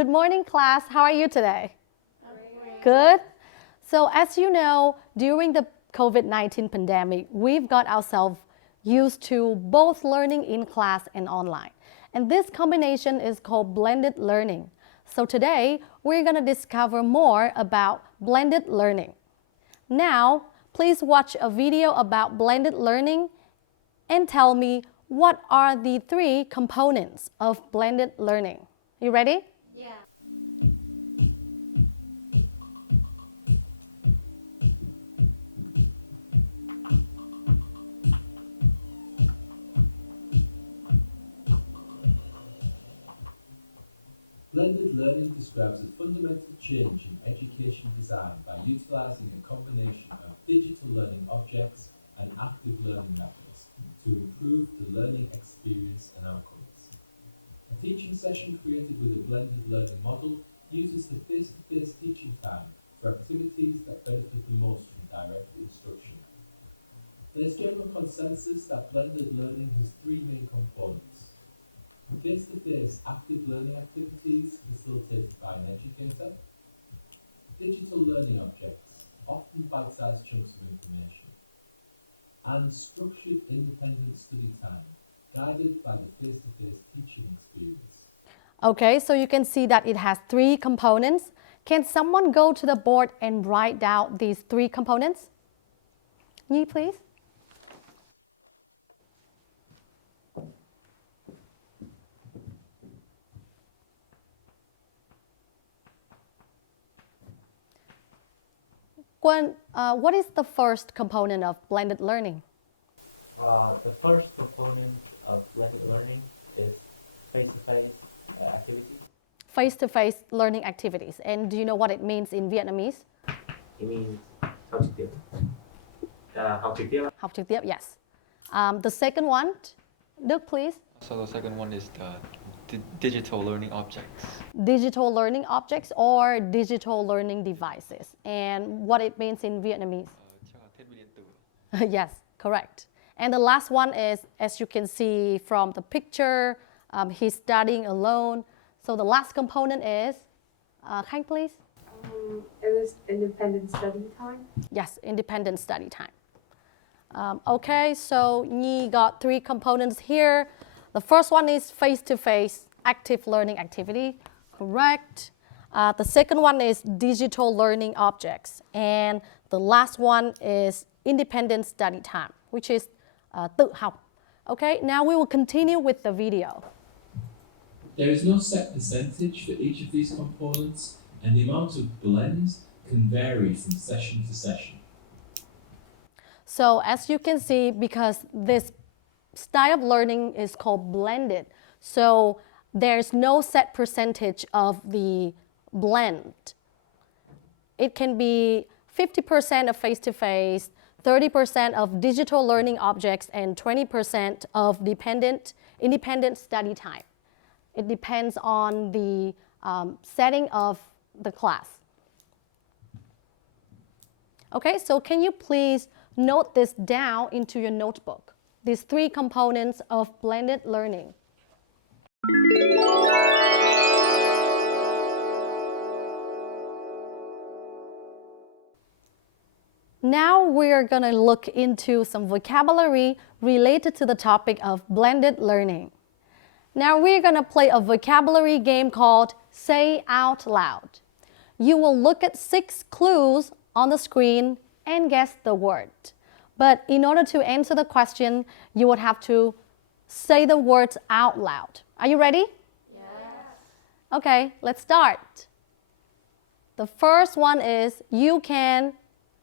Good morning, class. How are you today? Good. So as you know, during the COVID-19 pandemic, we've got ourselves used to both learning in class and online. And this combination is called blended learning. So today, we're going to discover more about blended learning. Now, please watch a video about blended learning and tell me what are the 3 components of blended learning. You ready? Yeah. Blended learning describes a fundamental change in education design by utilising a combination of digital learning objects and active learning methods to improve the learning experience and outcomes. A teaching session created with a blended learning model uses the face-to-face teaching time for activities that benefit the most from direct instruction. There is general consensus that blended learning has 3 main components. Face-to-face active learning activities facilitated by an educator, digital learning objects, often bite-sized chunks of information, and structured independent study time, guided by the face-to-face teaching experience. Okay, so you can see that it has 3 components. Can someone go to the board and write down these 3 components? Nhi, please. Quan, what is the first component of blended learning? The first component of blended learning is face-to-face activities. Face-to-face learning activities. And do you know what it means in Vietnamese? It means học trực tiếp. Học trực tiếp. Học trực tiếp, yes. The second one, Đức, please. So the second one is the digital learning objects. Digital learning objects or digital learning devices. And what it means in Vietnamese? Chắc là thiết bị điện tử. Yes, correct. And the last one is, as you can see from the picture, he's studying alone. So the last component is, Khanh, please. It was independent study time. Yes, independent study time. Okay, so Nhi got 3 components here. The first one is face-to-face active learning activity, correct. The second one is digital learning objects. And the last one is independent study time, which is tự học. Okay, now we will continue with the video. There is no set percentage for each of these components, and the amount of blends can vary from session to session. So as you can see, because this style of learning is called blended, so there's no set percentage of the blend. It can be 50% of face-to-face, 30% of digital learning objects, and 20% of independent study time. It depends on the setting of the class. Okay, so can you please note this down into your notebook? These 3 components of blended learning. Now we're going to look into some vocabulary related to the topic of blended learning. Now we're going to play a vocabulary game called Say Out Loud. You will look at 6 clues on the screen and guess the word. But in order to answer the question, you would have to say the words out loud. Are you ready? Yes. Okay, let's start. The first one is you can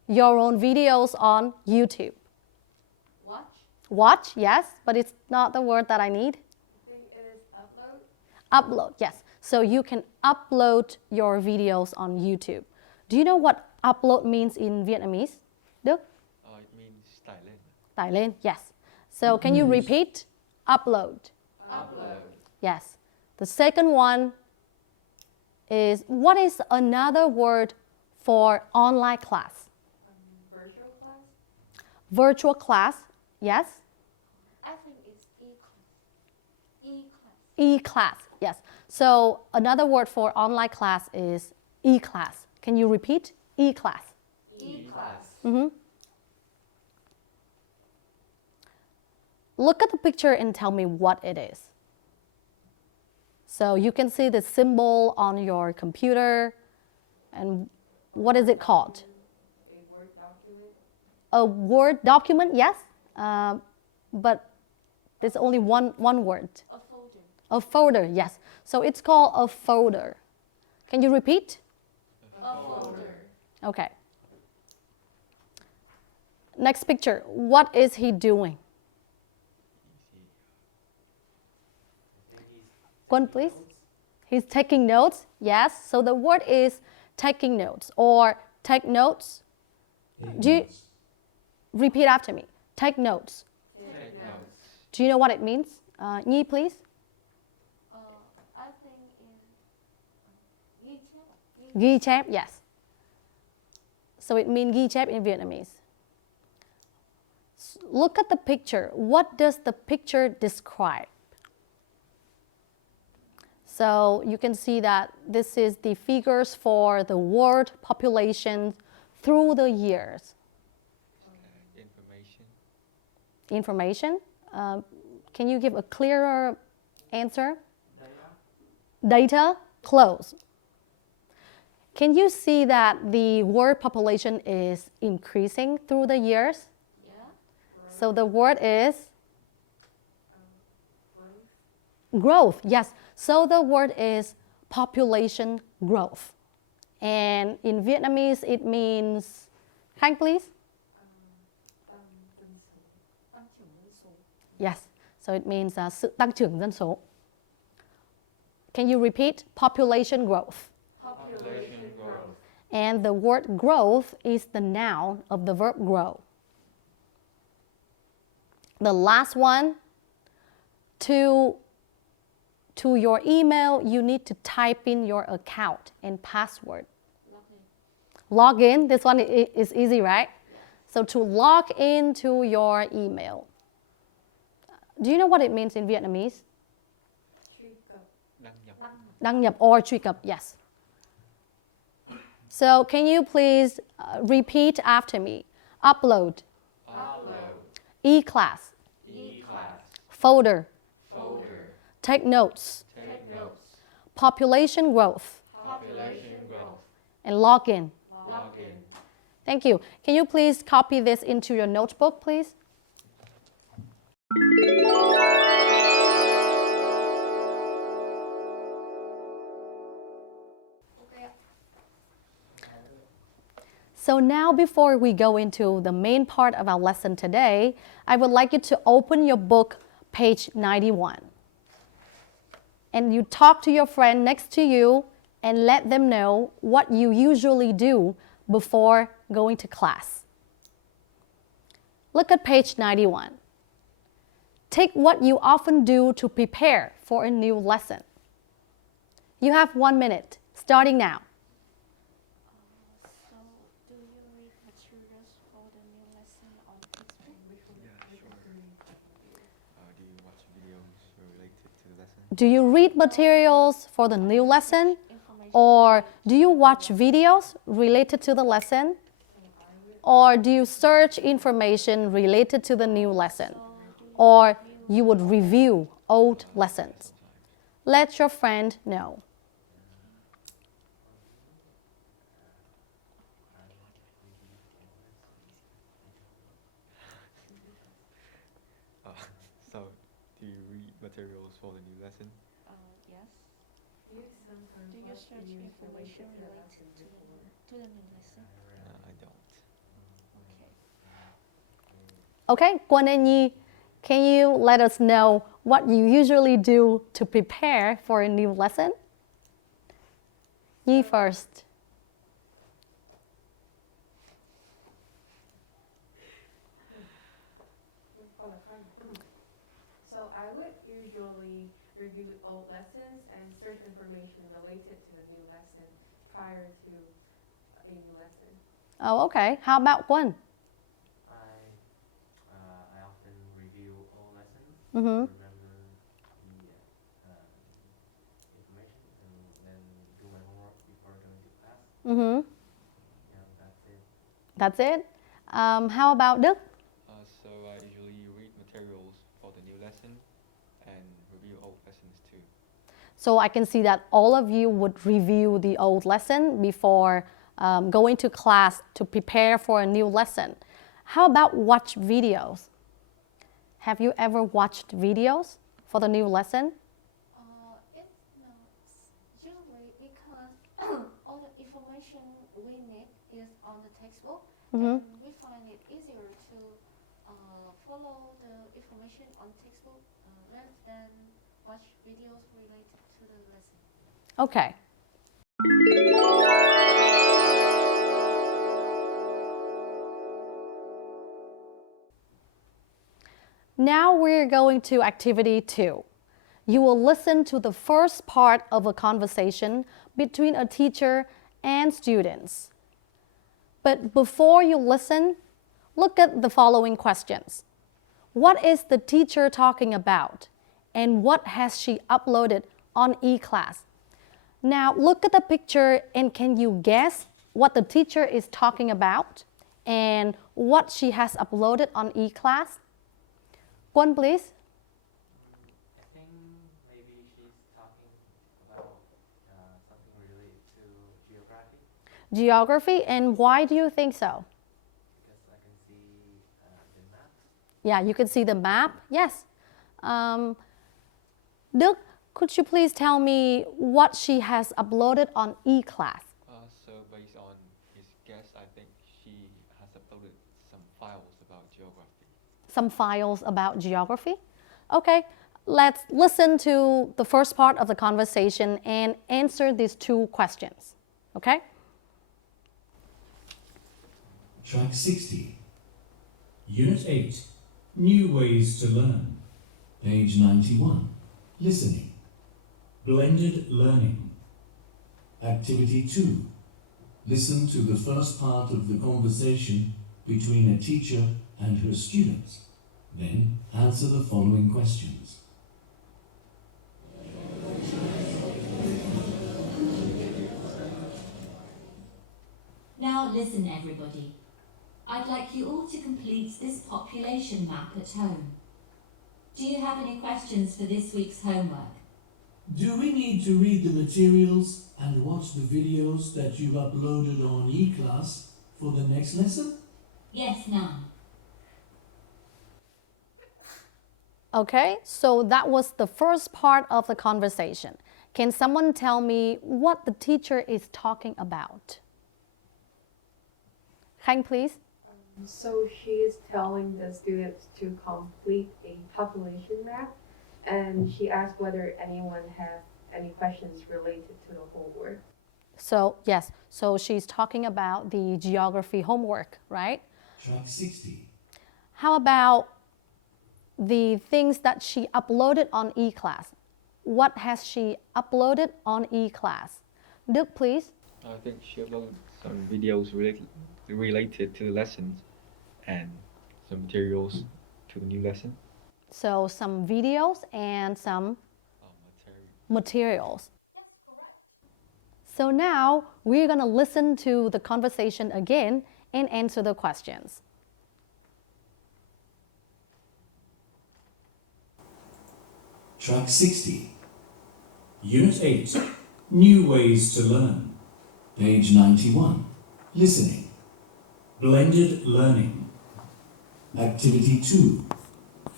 your own videos on YouTube. Watch. Watch, yes, but it's not the word that I need. I think it is upload. Upload, yes. So you can upload your videos on YouTube. Do you know what upload means in Vietnamese? Đức? It means tải lên. Tải lên, yes. So can you repeat? Upload. Upload. Yes. The second one is, what is another word for online class? Virtual class. Virtual class, yes. I think it's e-class. E-class. E-class, Yes. So another word for online class is e-class. Can you repeat? E-class. E-class. Look at the picture and tell me what it is. So you can see the symbol on your computer. And what is it called? A Word document. A Word document, yes. But there's only one word. A folder. A folder, yes. So it's called a folder. Can you repeat? A folder. Okay. Next picture. What is he doing? Quân, please. He's taking notes. Yes. So the word is taking notes or take notes. Do you repeat after me? Take notes. Take notes. Do you know what it means? Nhi, please. I think in Ghi chép, yes. So it means ghi chép in Vietnamese. Look at the picture. What does the picture describe? So you can see that this is the figures for the world population through the years. Information. Information? Can you give a clearer answer? Data? Close. Can you see that the world population is increasing through the years? Yeah. So the word is growth, yes. So the word is population growth. And in Vietnamese, it means, Khanh, please? Yes, so it means sự tăng trưởng dân số. Can you repeat? Population growth. Population growth. And the word growth is the noun of the verb grow. The last one, to your email, you need to type in your account and password. Log in, this one is easy, right? So to log into your email. Do you know what it means in Vietnamese? Đăng nhập. Đăng nhập or truy cập, yes. So can you please repeat after me? Upload. Upload. E-class. E-class. Folder. Folder. Take notes. Take notes. Population growth. Population growth. And log in. Log in. Thank you. Can you please copy this into your notebook, please? So now before we go into the main part of our lesson today, I would like you to open your book, page 91. And you talk to your friend next to you and let them know what you usually do before going to class. Look at page 91. Take what you often do to prepare for a new lesson. You have 1 minute, starting now. So, do you read materials for the new lesson on Facebook? Yeah, sure. Do you watch videos related to the lesson? Do you read materials for the new lesson? Or do you watch videos related to the lesson? Or do you search information related to the new lesson? Or you would review old lessons? Let your friend know. So, do you read materials for the new lesson? Yes. Do you search information related to the new lesson? I don't. Okay. Okay, Quân and Nhi, can you let us know what you usually do to prepare for a new lesson? Nhi first. So I would usually review old lessons and search information related to the new lesson prior to a new lesson. Oh, okay. How about Quân? I often review all lessons. Mm-hmm. Remember the Mm-hmm. Yeah, that's it. That's it. How about Đức? So I usually read materials for the new lesson and review old lessons too. So I can see that all of you would review the old lesson before going to class to prepare for a new lesson. How about watch videos? Have you ever watched videos for the new lesson? It's not usually because all the information we need is on the textbook, Mm-hmm. and we find it easier to follow the information on textbook rather than watch videos related to the lesson. Okay. Now we're going to activity 2. You will listen to the first part of a conversation between a teacher and students. But before you listen, look at the following questions. What is the teacher talking about? And what has she uploaded on eClass? Now look at the picture and can you guess what the teacher is talking about and what she has uploaded on eClass? Quân, please. I think maybe she's talking about something related to geography, Geography, and why do you think so? because I can see the map. Yeah, you can see the map. Yes. Đức, could you please tell me what she has uploaded on eClass? So based on his guess, I think she has uploaded some files about geography. Some files about geography? Okay, let's listen to the first part of the conversation and answer these 2 questions. Okay? Track 60. Unit 8. New ways to learn. Page 91. Listening. Blended learning. Activity 2. Listen to the first part of the conversation between a teacher and her students. Then answer the following questions. Now listen everybody. I'd like you all to complete this population map at home. Do you have any questions for this week's homework? Do we need to read the materials and watch the videos that you've uploaded on eClass for the next lesson? Yes, none. Okay, so that was the first part of the conversation. Can someone tell me what the teacher is talking about? Khanh, please. So she is telling the students to complete a population map, and she asked whether anyone has any questions related to the homework. So, yes, so she's talking about the geography homework, right? Track 60. How about the things that she uploaded on eClass? What has she uploaded on eClass? Đức, please. I think she uploaded some videos related to the lessons and some materials to the new lesson. So some videos and some materials. Yes, correct. So now we're going to listen to the conversation again and answer the questions. Track 60. Unit 8. New ways to learn. Page 91. Listening. Blended learning. Activity 2.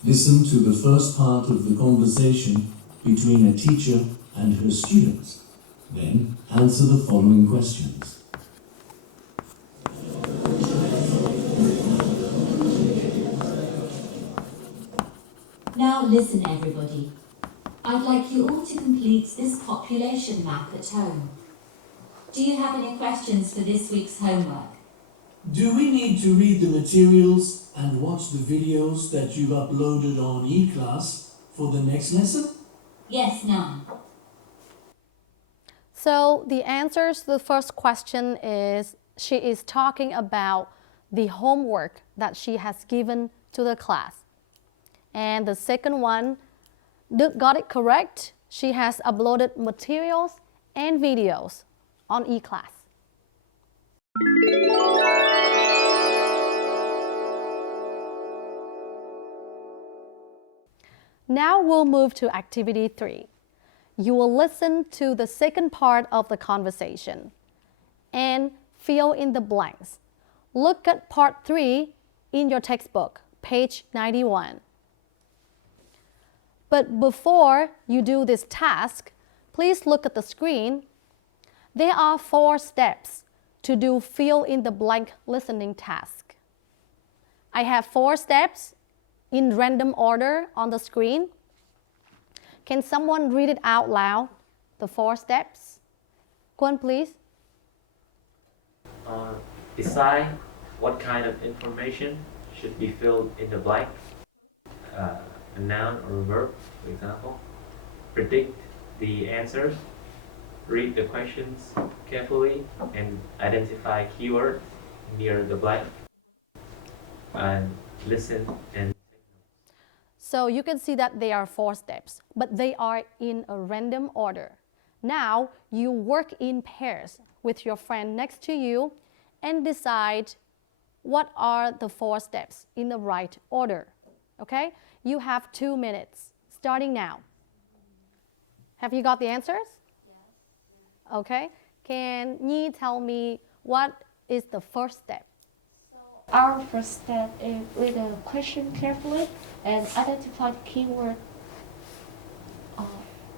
Listen to the first part of the conversation between a teacher and her students. Then answer the following questions. Now listen everybody. I'd like you all to complete this population map at home. Do you have any questions for this week's homework? Do we need to read the materials and watch the videos that you've uploaded on eClass for the next lesson? Yes, none. So the answer to the first question is she is talking about the homework that she has given to the class. And the second one, Đức got it correct. She has uploaded materials and videos on eClass. Now we'll move to activity 3. You will listen to the second part of the conversation and fill in the blanks. Look at part 3 in your textbook, page 91. But before you do this task, please look at the screen. There are 4 steps to do fill in the blank listening task. I have 4 steps in random order on the screen. Can someone read it out loud, the 4 steps? Quân, please. Decide what kind of information should be filled in the blank. A noun or a verb, for example. Predict the answers. Read the questions carefully and identify keywords near the blank. And listen and take notes. So you can see that there are 4 steps, but they are in a random order. Now you work in pairs with your friend next to you and decide what are the 4 steps in the right order. Okay? You have 2 minutes, starting now. Have you got the answers? Yes. Okay. Can Nhi tell me what is the first step? Our first step is read the question carefully and identify the keyword.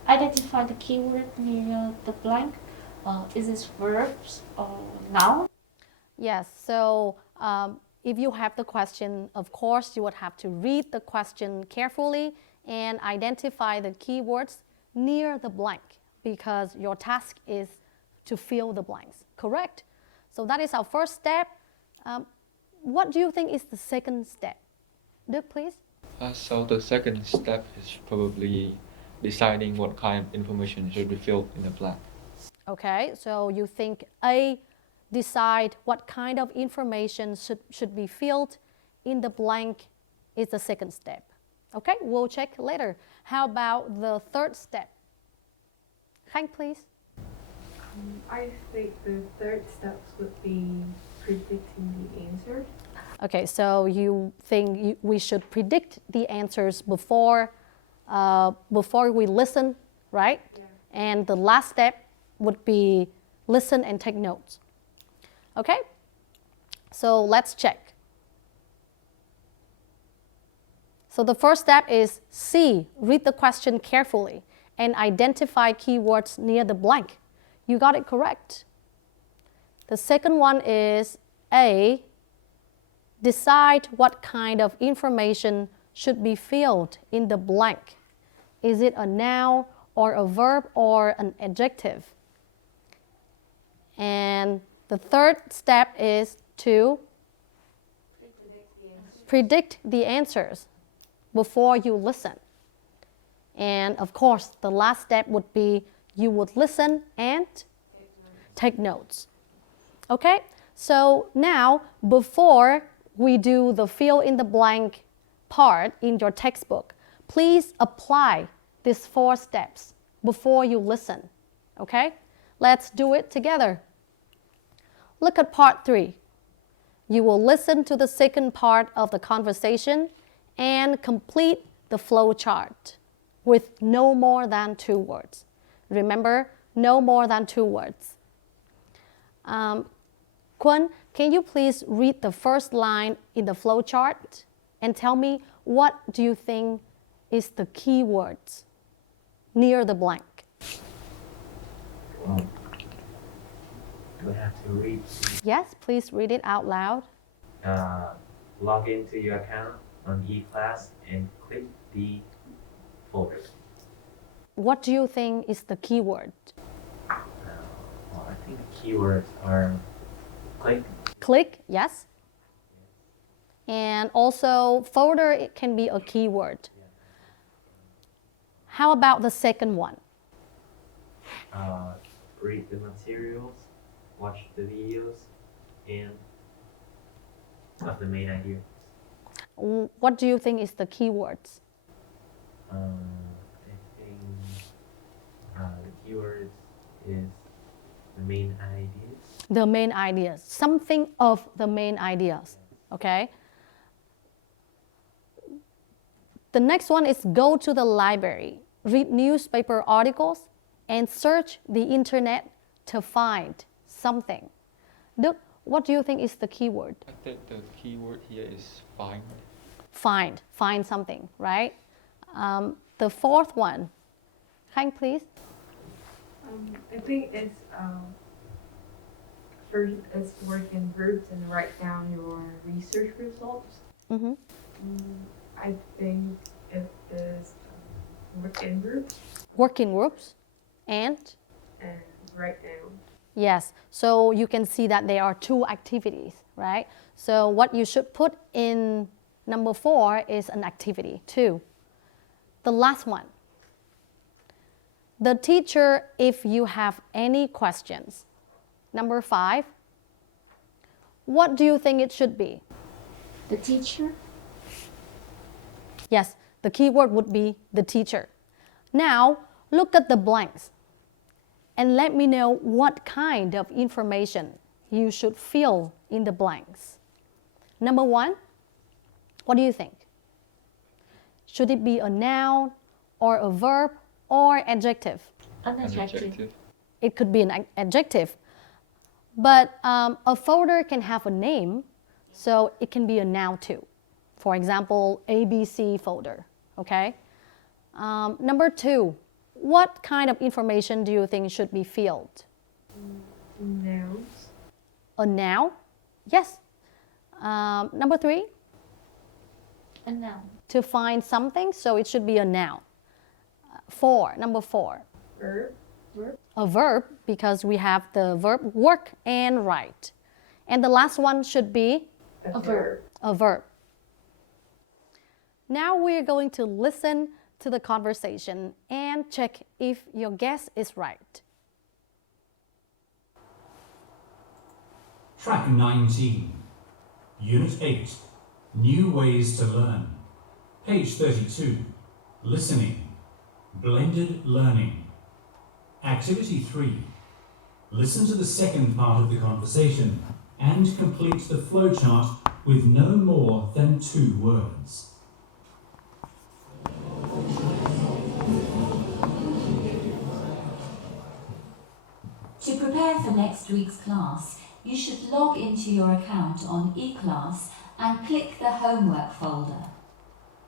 Identify the keyword near the blank. Is this verbs or noun? Yes, so if you have the question, of course, you would have to read the question carefully and identify the keywords near the blank because your task is to fill the blanks, correct? So that is our first step. What do you think is the second step? Đức, please. So the second step is probably deciding what kind of information should be filled in the blank. Okay, so you think A, decide what kind of information should be filled in the blank is the second step. Okay, we'll check later. How about the third step? Khanh, please. I think the third step would be predicting the answer. Okay, so you think we should predict the answers before we listen, right? Yeah. And the last step would be listen and take notes. Okay, so let's check. So the first step is C, read the question carefully and identify keywords near the blank. You got it correct. The second one is A, decide what kind of information should be filled in the blank. Is it a noun or a verb or an adjective? And the third step is to predict the answers before you listen. And of course, the last step would be you would listen and take notes. Okay, so now before we do the fill in the blank part in your textbook, please apply these 4 steps before you listen. Okay, let's do it together. Look at part 3. You will listen to the second part of the conversation and complete the flow chart with no more than 2 words. Remember, no more than 2 words. Quân, can you please read the first line in the flow chart and tell me what do you think is the key words near the blank? Do I have to read? Yes, please read it out loud. Log into your account on eClass and click the folder. What do you think is the keyword? Well, I think the keywords are click. Click, yes. And also folder, it can be a keyword. How about the second one? Read the materials, watch the videos, and of the main idea. What do you think is the keywords? I think the keywords is the main idea. The main ideas, something of the main ideas, okay? The next one is go to the library, read newspaper articles, and search the internet to find something. Đức, what do you think is the keyword? I think the key word here is find. Find something, right? The fourth one, Khanh, please. I think it's first it's work in groups and write down your research results. Mm-hmm. I think it is work in groups Work in groups and write down. yes, so you can see that there are two activities, right? So what you should put in number 4 is an activity 2. The last one. The teacher if you have any questions. Number 5. What do you think it should be? The teacher. Yes, the keyword would be the teacher. Now, look at the blanks and let me know what kind of information you should fill in the blanks. Number 1, what do you think? Should it be a noun or a verb or adjective? An adjective. It could be an adjective, but a folder can have a name, so it can be a noun too. For example, ABC folder, okay? Number 2, what kind of information do you think should be filled? Nouns. A noun? Yes. Number 3, A noun. to find something, so it should be a noun. 4, number 4, Verb. a verb, because we have the verb work and write. And the last one should be A verb. a verb. Now we're going to listen to the conversation and check if your guess is right. Track 19, Unit 8, New Ways to Learn. Page 32, Listening, Blended Learning. Activity 3, listen to the second part of the conversation and complete the flowchart with no more than 2 words. To prepare for next week's class, you should log into your account on eClass and click the homework folder.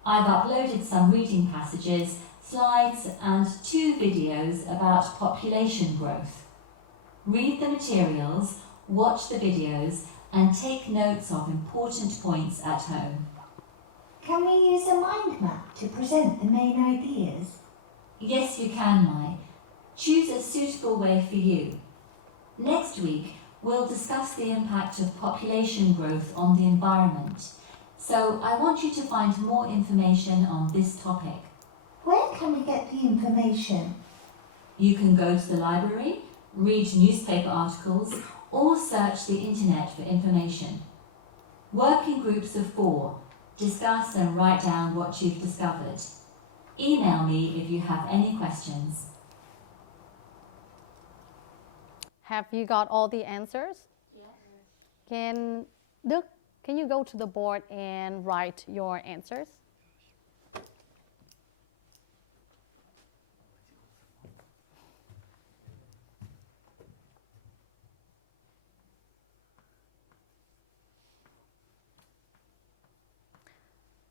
I've uploaded some reading passages, slides and 2 videos about population growth. Read the materials, watch the videos and take notes of important points at home. Can we use a mind map to present the main ideas? Yes, you can, Mai. Choose a suitable way for you. Next week, we'll discuss the impact of population growth on the environment. So I want you to find more information on this topic. Where can we get the information? You can go to the library, read newspaper articles, or search the internet for information. Work in groups of 4. Discuss and write down what you've discovered. Email me if you have any questions. Have you got all the answers? Yes. Đức, can you go to the board and write your answers?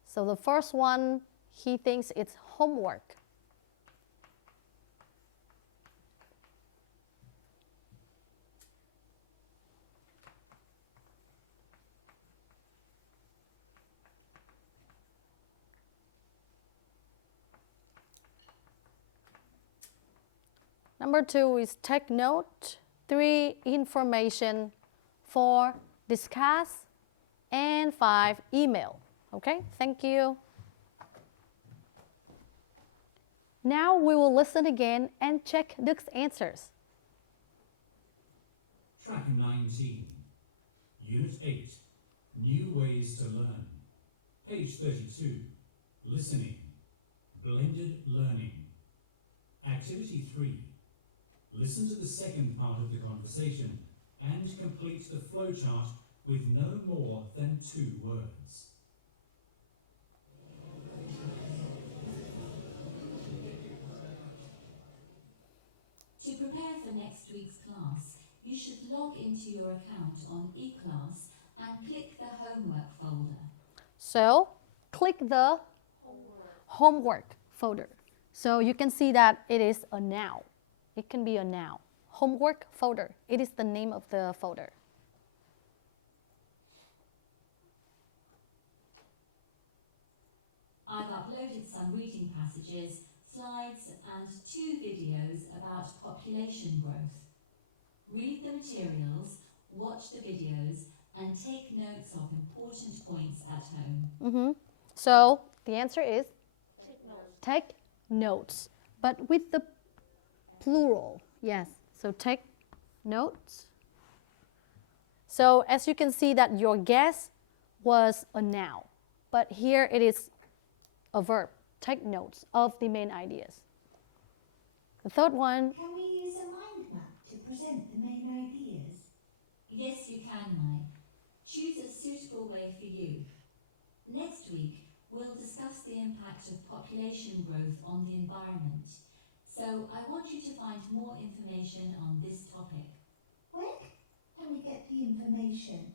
So the first one, he thinks it's homework. Number 2 is take note. 3, information. 4, discuss. And 5, email. Okay, thank you. Now we will listen again and check Đức answers. Track 19, Unit 8, New Ways to Learn. Page 32, Listening, Blended Learning. Activity 3, listen to the second part of the conversation and complete the flowchart with no more than 2 words. To prepare for next week's class, you should log into your account on eClass and click the homework folder. So, click the homework folder. So you can see that it is a noun. It can be a noun. Homework folder. It is the name of the folder. I've uploaded some reading passages, slides, and 2 videos about population growth. Read the materials, watch the videos, and take notes of important points at home. So the answer is Take notes. take notes, but with the plural. Yes, so take notes. So as you can see that your guess was a noun, but here it is a verb. Take notes of the main ideas. The third one, Can we use a mind map to present the main ideas? Yes, you can, Mai. Choose a suitable way for you. Next week, we'll discuss the impact of population growth on the environment. So I want you to find more information on this topic. Where can we get the information?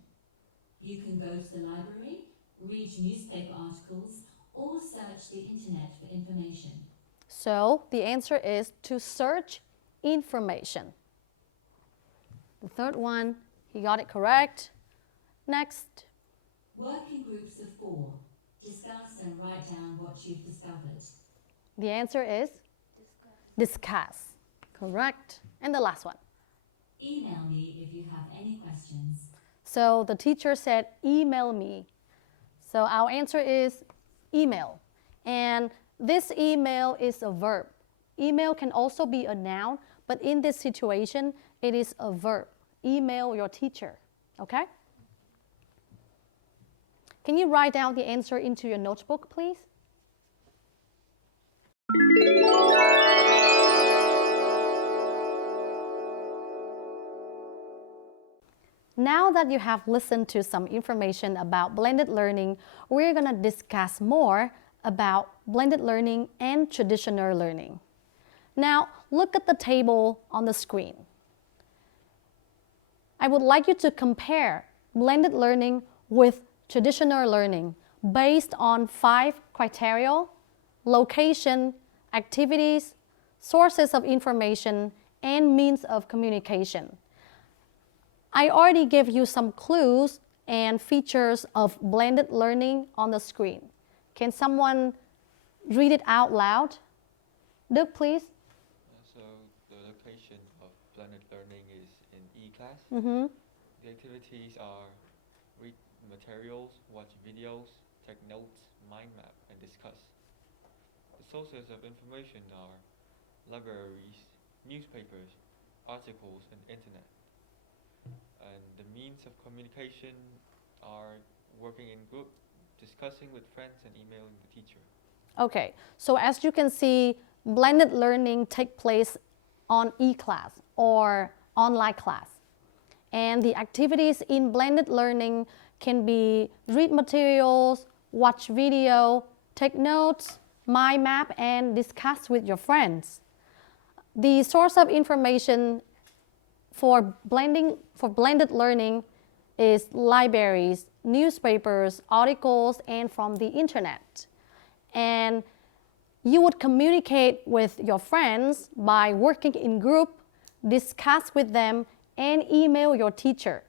You can go to the library, read newspaper articles, or search the internet for information. so the answer is to search information. The third one, he got it correct. Next, Work in groups of 4. Discuss and write down what you've discovered. the answer is discuss. Correct. And the last one. Email me if you have any questions. So the teacher said, email me. So our answer is email. And this email is a verb. Email can also be a noun, but in this situation, it is a verb. Email your teacher. Okay? Can you write down the answer into your notebook, please? Now that you have listened to some information about blended learning, we're going to discuss more about blended learning and traditional learning. Now, look at the table on the screen. I would like you to compare blended learning with traditional learning based on 5 criteria: location, activities, sources of information, and means of communication. I already gave you some clues and features of blended learning on the screen. Can someone read it out loud? Đức, please. So the location of blended learning is in e-class. The activities are read materials, watch videos, take notes, mind map, and discuss. The sources of information are libraries, newspapers, articles, and internet. And the means of communication are working in group, discussing with friends, and emailing the teacher. Okay, so as you can see, blended learning takes place on e-class or online class. And the activities in blended learning can be read materials, watch video, take notes, mind map, and discuss with your friends. The source of information for blended learning is libraries, newspapers, articles, and from the internet. And you would communicate with your friends by working in group, discuss with them, and email your teacher.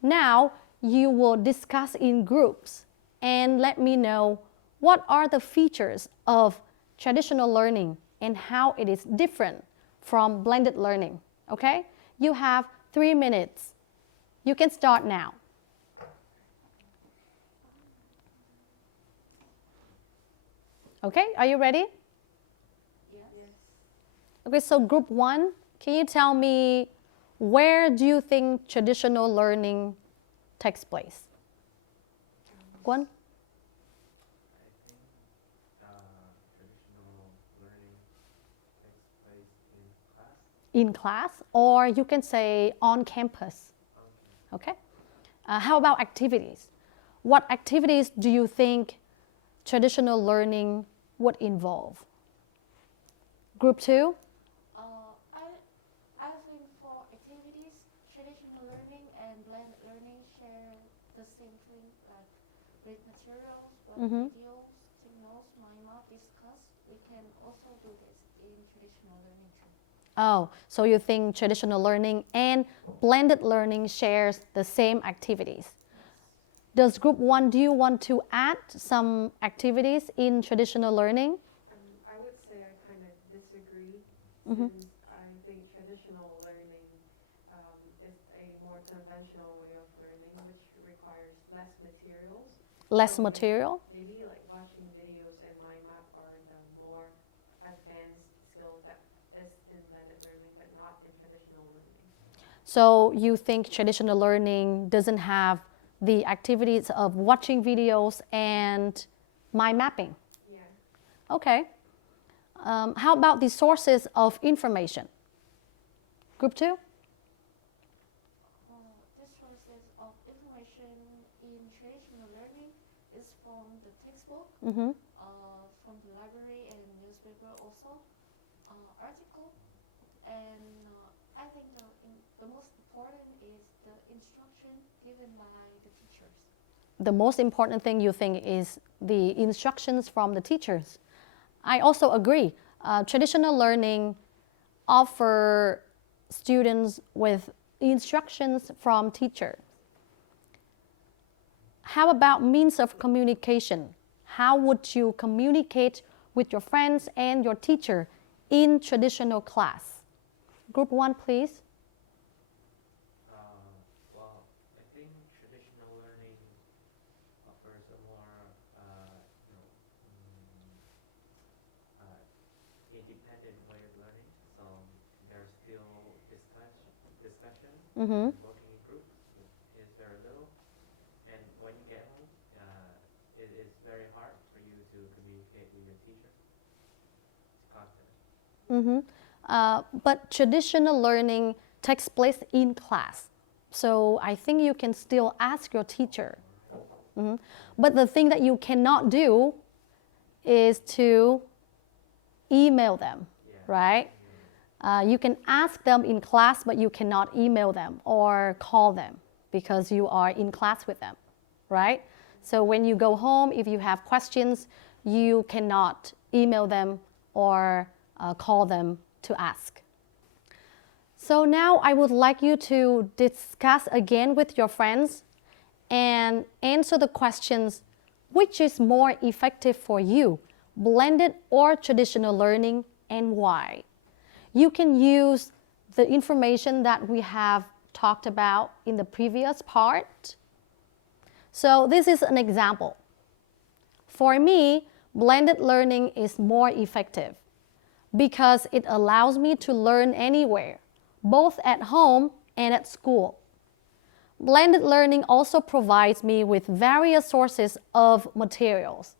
Now, you will discuss in groups and let me know what are the features of traditional learning and how it is different from blended learning. Okay? You have 3 minutes. You can start now. Okay, are you ready? Yes. Okay, so group 1, can you tell me where do you think traditional learning takes place? Quân? I think traditional learning takes place in class. in class, or you can say on campus. Okay? How about activities? What activities do you think traditional learning would involve? Group 2? I think for activities, traditional learning and blended learning share the same thing, like read materials, watch videos, take notes, mind map, discuss. We can also do this in traditional learning too. Oh, so you think traditional learning and blended learning shares the same activities. Does group 1, do you want to add some activities in traditional learning? I would say I kind of disagree, since I think traditional learning is a more conventional way of learning, which requires less materials. Less material? Maybe like watching videos and mind map are the more advanced skills that is in blended learning, but not in traditional learning. So you think traditional learning doesn't have the activities of watching videos and mind mapping? Yeah. Okay. How about the sources of information? Group 2? The sources of information in traditional learning is from the textbook, from the library and newspaper also, article, and I think the most important is the instruction given by the teachers. The most important thing you think is the instructions from the teachers. I also agree. Traditional learning offers students with instructions from teachers. How about means of communication? How would you communicate with your friends and your teacher in traditional class? Group 1, please. Well, I think traditional learning offers a more, independent way of learning. So there's still discussion, working in groups is very little. And when you get home, it is very hard for you to communicate with your teacher. It's constant. But traditional learning takes place in class. So I think you can still ask your teacher. But the thing that you cannot do is to email them, right? You can ask them in class, but you cannot email them or call them because you are in class with them, right? So when you go home, if you have questions, you cannot email them or call them to ask. So now I would like you to discuss again with your friends and answer the questions, which is more effective for you, blended or traditional learning, and why? You can use the information that we have talked about in the previous part. So this is an example. For me, blended learning is more effective because it allows me to learn anywhere, both at home and at school. Blended learning also provides me with various sources of materials.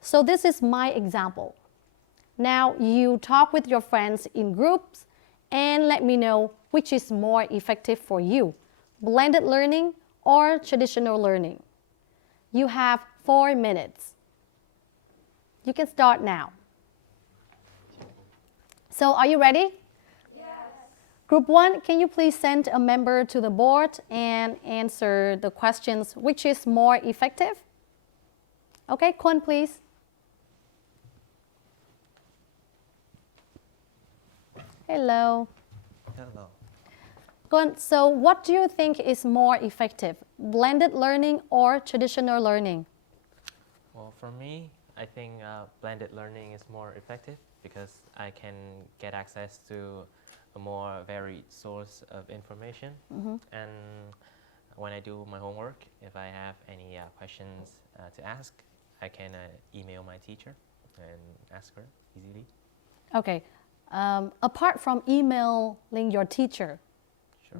So this is my example. Now you talk with your friends in groups and let me know which is more effective for you, blended learning or traditional learning. You have 4 minutes. You can start now. So are you ready? Yes. Group 1, can you please send a member to the board and answer the questions, which is more effective? Okay, Kwon, please. Hello. Hello. Kwon, so what do you think is more effective, blended learning or traditional learning? Well, for me, I think blended learning is more effective because I can get access to a more varied source of information. And when I do my homework, if I have any questions to ask, I can email my teacher and ask her easily. Okay. Apart from emailing your teacher,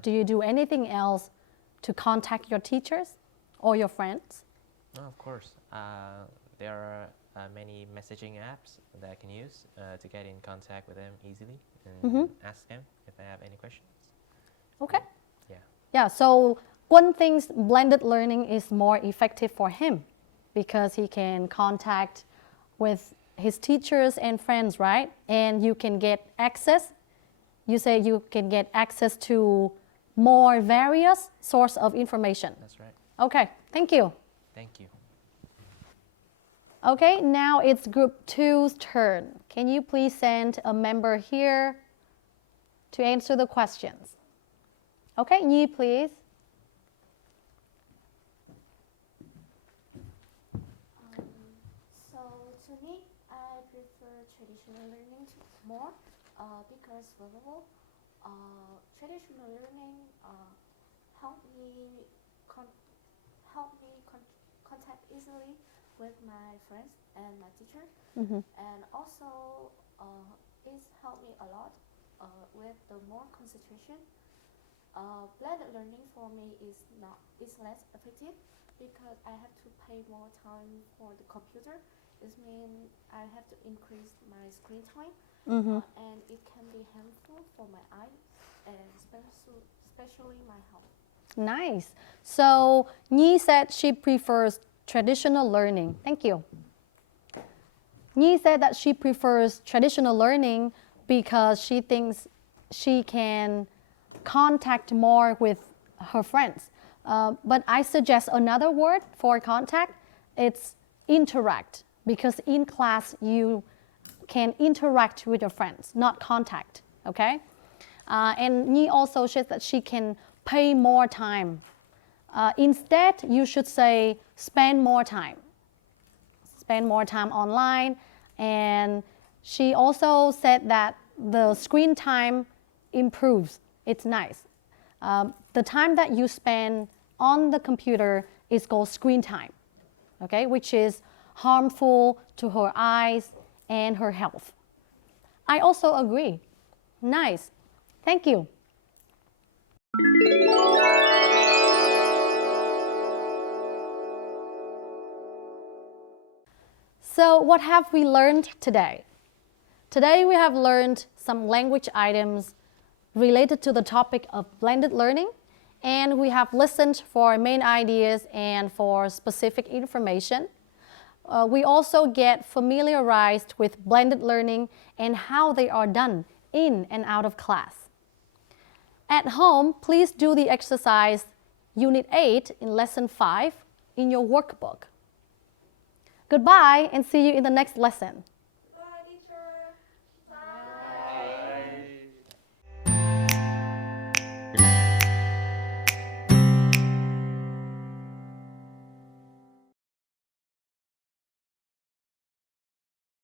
do you do anything else to contact your teachers or your friends? No, of course. there are many messaging apps that I can use to get in contact with them easily and ask them if I have any questions. Okay. Yeah. Yeah, so Quân thinks blended learning is more effective for him because he can contact with his teachers and friends, right? And you can get access. You say you can get access to more various source of information. That's right. Okay, thank you. Thank you. Okay, now it's group 2's turn. Can you please send a member here to answer the questions? Okay, Nhi, please. So to me, I prefer traditional learning more because first of all, traditional learning help me contact easily with my friends and my teacher, and also it's helped me a lot with the more concentration. Blended learning for me is less effective because I have to pay more time for the computer. This means I have to increase my screen time, and it can be harmful for my eyes and especially my health. Nice. So Nhi said she prefers traditional learning. Thank you. Nhi said that she prefers traditional learning because she thinks she can contact more with her friends. But I suggest another word for contact. It's interact, because in class you can interact with your friends, not contact, okay? And Nhi also says that she can pay more time. Instead, you should say spend more time. Spend more time online. And she also said that the screen time improves. It's nice. The time that you spend on the computer is called screen time, okay, which is harmful to her eyes and her health. I also agree. Nice. Thank you. So what have we learned today? Today we have learned some language items related to the topic of blended learning, and we have listened for main ideas and for specific information. We also get familiarized with blended learning and how they are done in and out of class. At home, please do the exercise Unit 8 in Lesson 5 in your workbook. Goodbye and see you in the next lesson.